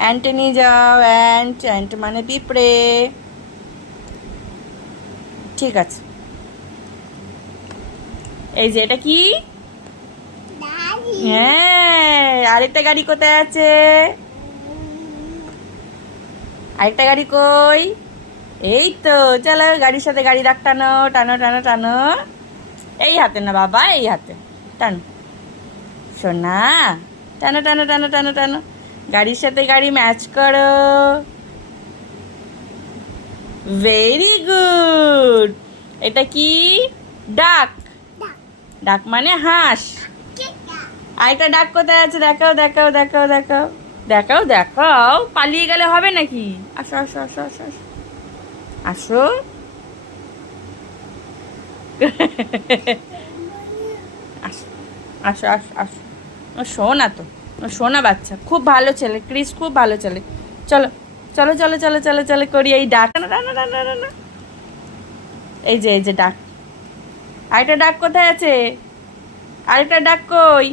অ্যান্টে নিয়ে যাও। Ant ant মানে পিঁপড়ে। ঠিক আছে, এই যে এটা কি? হ্যাঁ, আরেকটা গাড়ি কোথায় আছে? আরেকটা গাড়ি কই? এই তো, চলো গাড়ির সাথে গাড়ি রাখ, টানো টানো টানো টানো। এই হাতে না বাবা, এই হাতে টানো সোনা। টানো টানো টানো টানো টানো, গাড়ির সাথে গাড়ি ম্যাচ করো। Very good. এটা কি? ডাক। ডাক মানে হাঁস। আরেকটা ডাক কোথায় আছে? দেখাও দেখাও দেখাও দেখাও দেখাও দেখাও, পালিয়ে গেলে হবে নাকি? আসো আসো আসো আসো আসো আসো। আসো আসো আসো আসো। ও শোনা তো, ও শোনা বাচ্চা, খুব ভালো ছেলে, ক্রিস খুব ভালো ছেলে। চলো চলো চলো চলো চলো চলো করি এই ডাক। টানো, টানো, টানো, টানো। এই যে ডাক। আরেকটা ডাক কোথায় আছে? আরেকটা ডাক কই?